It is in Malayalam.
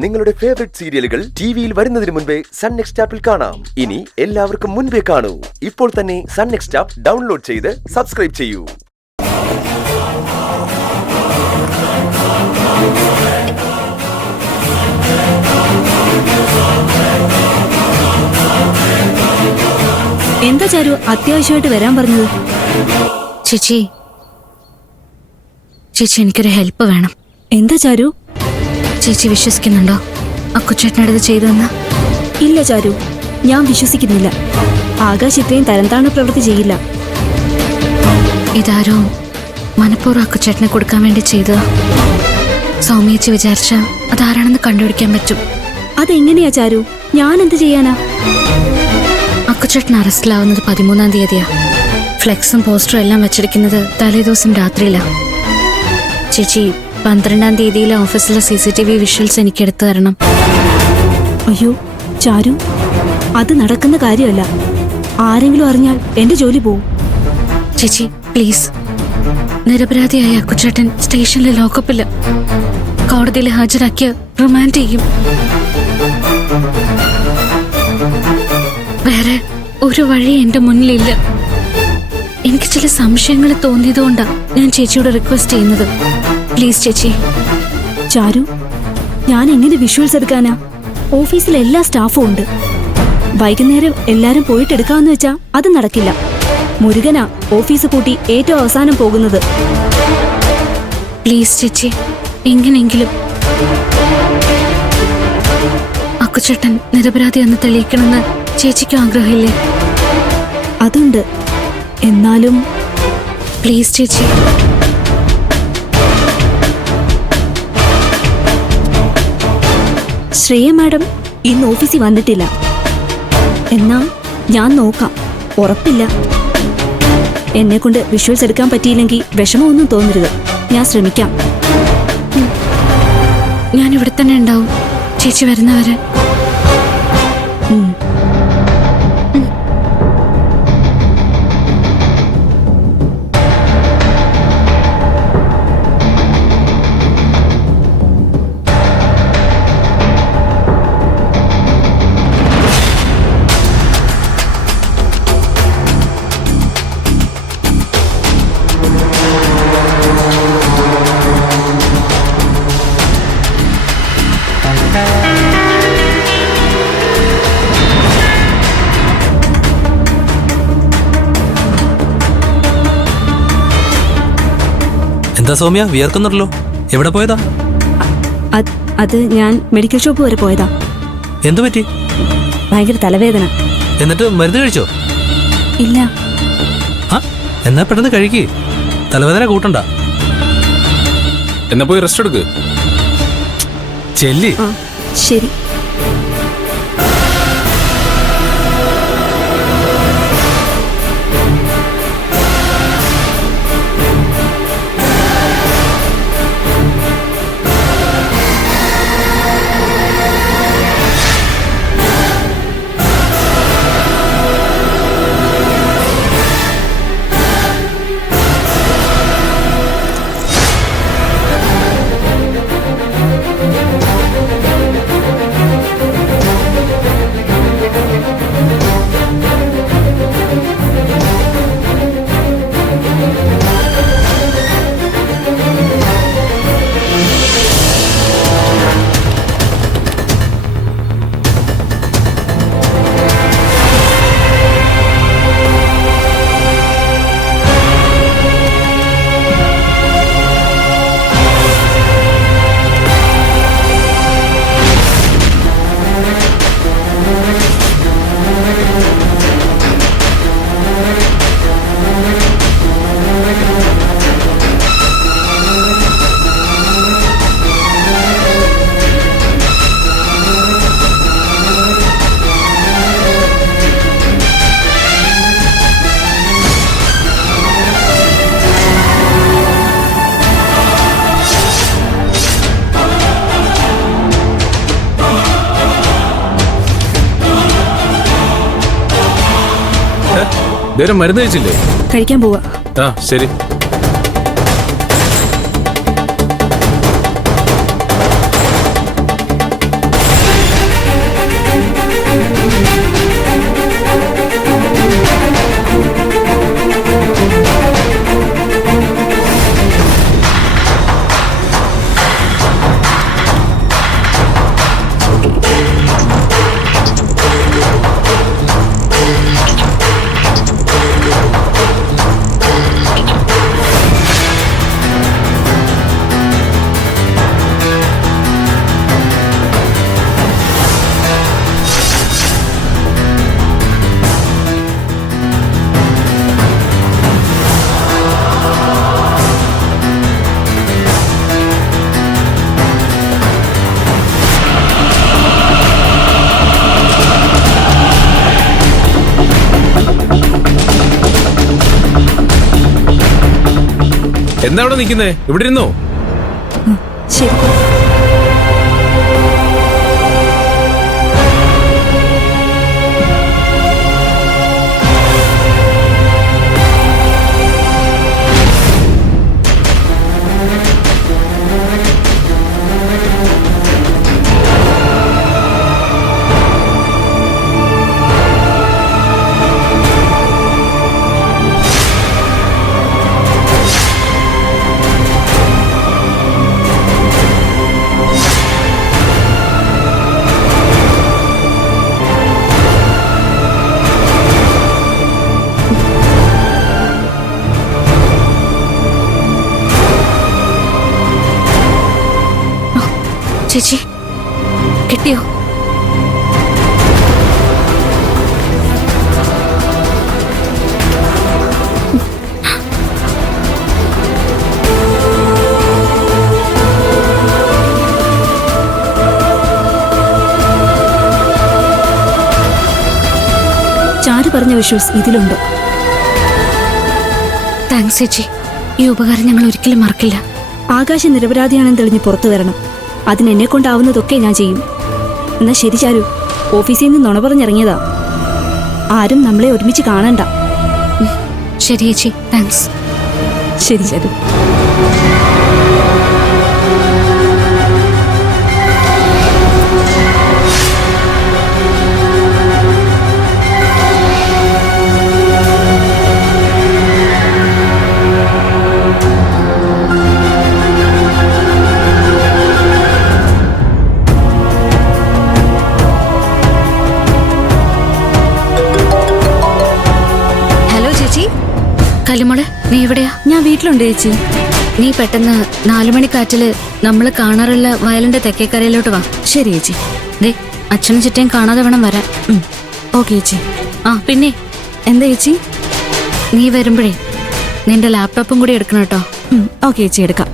നിങ്ങളുടെ ഫേവറേറ്റ് സീരിയലുകൾ ടിവിയിൽ വരുന്നതിന് മുൻപേ സൺ നെക്സ്റ്റ് ആപ്പിൽ കാണാം. ഇനി എല്ലാവർക്കും മുൻപേ കാണൂ. ഇപ്പോൾ തന്നെ സൺ നെക്സ്റ്റ് ആപ്പ് ഡൗൺലോഡ് ചെയ്ത് സബ്സ്ക്രൈബ് ചെയ്യൂ. എന്താ ചാരു അത്യാവശ്യമായിട്ട് വരാൻ പറഞ്ഞത്? ചേച്ചി എനിക്കൊരു ഹെൽപ്പ് വേണം. എന്താ ചാരു? ചേച്ചി വിശ്വസിക്കുന്നുണ്ടോ ആ കൊച്ചേട്ടനടുത്ത് ചെയ്തെന്ന്? ഇല്ല ചാരു, ഞാൻ വിശ്വസിക്കുന്നില്ല. ആകാശ് ഇത്രയും തരംതാണ പ്രവൃത്തി ചെയ്യില്ല. ഇതാരോ മനഃപൂർവ്വം ആ കൊച്ചേട്ടനെ കൊടുക്കാൻ വേണ്ടി ചെയ്തതാ. സൗമ്യേച്ചി വിചാരിച്ച അതാരാണെന്ന് കണ്ടുപിടിക്കാൻ പറ്റും. അതെങ്ങനെയാ ചാരു? ഞാൻ എന്ത് ചെയ്യാനാ? അക്കുച്ചേട്ടൻ അറസ്റ്റിലാവുന്നത് 13-ാം തീയതിയാ. ഫ്ലെക്സും പോസ്റ്ററും എല്ലാം വെച്ചിരിക്കുന്നത് തലേദിവസം രാത്രിയിലാ. ചേച്ചി 12-ാം തീയതിയിലെ ഓഫീസിലെ CCTV വിഷ്വൽസ് എനിക്ക് എടുത്തു തരണം. അയ്യോ ചാരു, അത് നടക്കുന്ന കാര്യമല്ല. ആരെങ്കിലും അറിഞ്ഞാൽ എന്റെ ജോലി പോവും. ചേച്ചി പ്ലീസ്. നിരപരാധിയായ അക്കുച്ചേട്ടൻ സ്റ്റേഷനിലെ ലോക്കപ്പില്ല. കോടതിയിൽ ഹാജരാക്കിയ റിമാൻഡ് ചെയ്യും. വേറെ ഒരു വഴി എന്റെ മുന്നിലില്ല. എനിക്ക് ചില സംശയങ്ങൾ തോന്നിയതുകൊണ്ടാ ഞാൻ ചേച്ചിയോട് റിക്വസ്റ്റ് ചെയ്യുന്നത്. പ്ലീസ് ചേച്ചി. ചാരു, ഞാൻ എങ്ങനെ വിഷ്വൽസ് എടുക്കാനാ? ഓഫീസിൽ എല്ലാ സ്റ്റാഫും ഉണ്ട്. വൈകുന്നേരം എല്ലാരും പോയിട്ട് എടുക്കാമെന്ന് വെച്ചാ അത് നടക്കില്ല. മുരുകനാ ഓഫീസ് കൂട്ടി ഏറ്റവും അവസാനം പോകുന്നത്. പ്ലീസ് ചേച്ചി, എങ്ങനെയെങ്കിലും. അക്കുച്ചേട്ടൻ നിരപരാധിയെന്ന് തെളിയിക്കണമെന്ന് ചേച്ചിക്കും ആഗ്രഹമില്ലേ? അതുണ്ട്. എന്നാലും പ്ലീസ് ചേച്ചി. ശ്രേയ മാഡം ഇന്ന് ഓഫീസിൽ വന്നിട്ടില്ല. എന്നാ ഞാൻ നോക്കാം. ഉറപ്പില്ല. എന്നെ കൊണ്ട് വിഷ്വൽസ് എടുക്കാൻ പറ്റിയില്ലെങ്കിൽ വിഷമമൊന്നും തോന്നരുത്. ഞാൻ ശ്രമിക്കാം. ഞാൻ ഇവിടെ തന്നെ ഉണ്ടാവും ചേച്ചി വരുന്നവരെ. എന്താ സൗമ്യ വിയർക്കുന്നുണ്ടല്ലോ? എവിടെ പോയതാ? അത് ഞാൻ മെഡിക്കൽ ഷോപ്പ് വരെ പോയതാ. എന്തു പറ്റി? ഭയങ്കര തലവേദന. എന്നിട്ട് മരുന്ന് കഴിച്ചോ? ഇല്ല. ആ എന്നാ പെട്ടെന്ന് കഴിക്കേ. തലവേദന കൂട്ടണ്ട. എന്നാ പോയി റെസ്റ്റ് എടുക്ക്. ചെല്ലി. ശരി. നേരം മരുന്ന് കഴിച്ചില്ലേ? കഴിക്കാൻ പോവാ. ആ ശരി. എന്താ അവിടെ നിൽക്കുന്നേ? ഇവിടെ ഇരുന്നോ? ശരി. ചേച്ചി കിട്ടിയോ? ചാരു പറഞ്ഞ വിഷ്വൽസ് ഇതിലുണ്ട്. താങ്ക്സ് ചേച്ചി. ഈ ഉപകാരം ഞങ്ങൾ ഒരിക്കലും മറക്കില്ല. ആകാശം നിരപരാധിയാണെന്ന് തെളിഞ്ഞ് പുറത്തു വരണം. അതിനെന്നെ കൊണ്ടാവുന്നതൊക്കെ ഞാൻ ചെയ്യും. എന്നാ ശരി ചാരു, ഓഫീസിൽ നിന്ന് നുണ പറഞ്ഞിറങ്ങിയതാ. ആരും നമ്മളെ ഒരുമിച്ച് കാണണ്ട. ശരി ചേച്ചി, താങ്ക്സ്. ശരി ചാരു. കലിമോളെ, നീ എവിടെയാ? ഞാൻ വീട്ടിലുണ്ട് ചേച്ചി. നീ പെട്ടെന്ന് 4 മണിക്കാറ്റില് നമ്മൾ കാണാറുള്ള വയലിന്റെ തെക്കേക്കരയിലോട്ട് വാ. ശരി ചേച്ചി. ദേ, അച്ഛനും ചിറ്റയും കാണാതെ വേണം വരാൻ. ഓക്കെ ചേച്ചി. ആ പിന്നെ എന്താ ചേച്ചി? നീ വരുമ്പോഴേ നിന്റെ ലാപ്ടോപ്പും കൂടി എടുക്കണം കേട്ടോ. ഓക്കെ ചേച്ചി, എടുക്കാം.